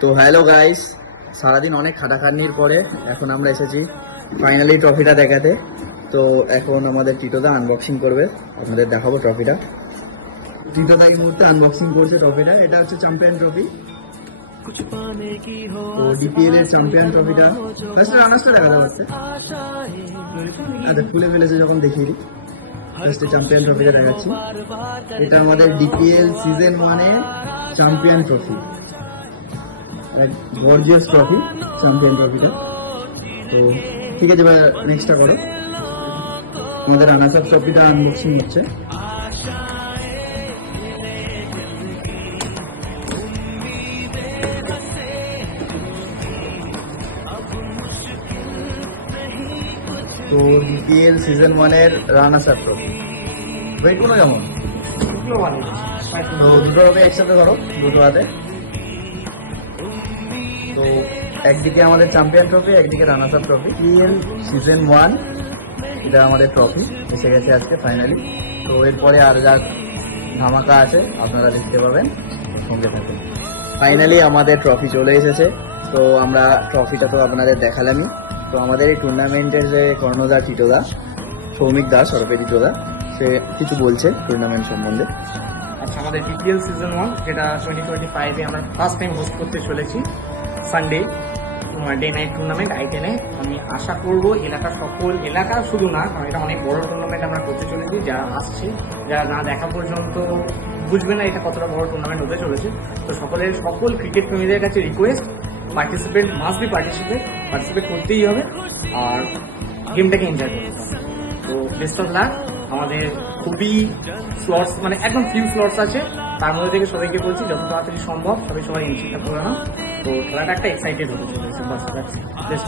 তো hello guys, সারাদিন অনেক খাটাখাটনির পরে এখন আমরা এসেছি ফাইনালি ট্রফিটা দেখাতে। তো এখন আমাদের টিটোদা আনবক্সিং করবে, আপনাদের দেখাবো ট্রফিটা। টিটোদা এই মুহূর্তে আনবক্সিং করছে ট্রফিটা। এটা হচ্ছে চ্যাম্পিয়ন ট্রফি, তো ডিপিএল এর চ্যাম্পিয়ন ট্রফিটা। ফার্স্ট রানার্সটা দেখাতে পারছে, খুলে ফেলেছে যখন দেখিয়ে দিই। ফার্স্টে চ্যাম্পিয়ন ট্রফিটা দেখাচ্ছি। এটা আমাদের ডিপিএল সিজন 1 এর champion trophy, gorgeous trophy, champion ট্রফিটা। তো ঠিক আছে ভাই, নেক্সটটা করো। আমাদের রানার্স আপ ট্রফিটা আনবক্সিং হচ্ছে। তো ডিপিএল সিজন 1 এর রানার্স আপ ট্রফি, ওয়েট কোনো কেমন? তো দুটো ট্রফি একসাথে ধরো, দুটো হাতে। তো একদিকে আমাদের চ্যাম্পিয়ন ট্রফি, একদিকে runners up trophy. DPL season 1 এটা আমাদের ট্রফি এসে গেছে আজকে ফাইনালি। তো এরপরে আর যা ধামাকা আছে আপনারা দেখতে পাবেন, সঙ্গে থাকুন। ফাইনালি আমাদের ট্রফি চলে এসেছে। তো আমরা ট্রফিটা তো আপনাদের দেখালামই। তো আমাদের এই টুর্নামেন্টের যে কর্ণধার টিটোদা, সৌমিক দাস ওরফে টিটোদা, সে কিছু বলছে টুর্নামেন্ট সম্বন্ধে। আচ্ছা, আমাদের ডিপিএল সিজন 1 যেটা 2025-এ আমরা ফার্স্ট টাইম হোস্ট করতে চলেছি, সানডে ডে নাইট টুর্নামেন্ট I10-এ। আমি আশা করব এলাকার সকল এলাকা শুধু না, কারণ এটা অনেক বড় টুর্নামেন্ট আমরা করতে চলেছি, যারা আসছে যারা না দেখা পর্যন্ত বুঝবে না এটা কতটা বড় টুর্নামেন্ট হতে চলেছে। তো সকল ক্রিকেট প্রেমীদের কাছে request, participate must be participate করতেই হবে, আর গেমটাকে এনজয় করতে হবে। তো বেস্ট অফ লাক। আমাদের খুবই স্লটস, মানে একদম ফিউ স্লটস আছে, তার মধ্যে থেকে সবাইকে বলছি যত তাড়াতাড়ি সম্ভব সবাই এন্ট্রিটা করে নাও। তো খেলাটা একটা এক্সাইটেড হতে চলেছে। বাস, বেস্ট।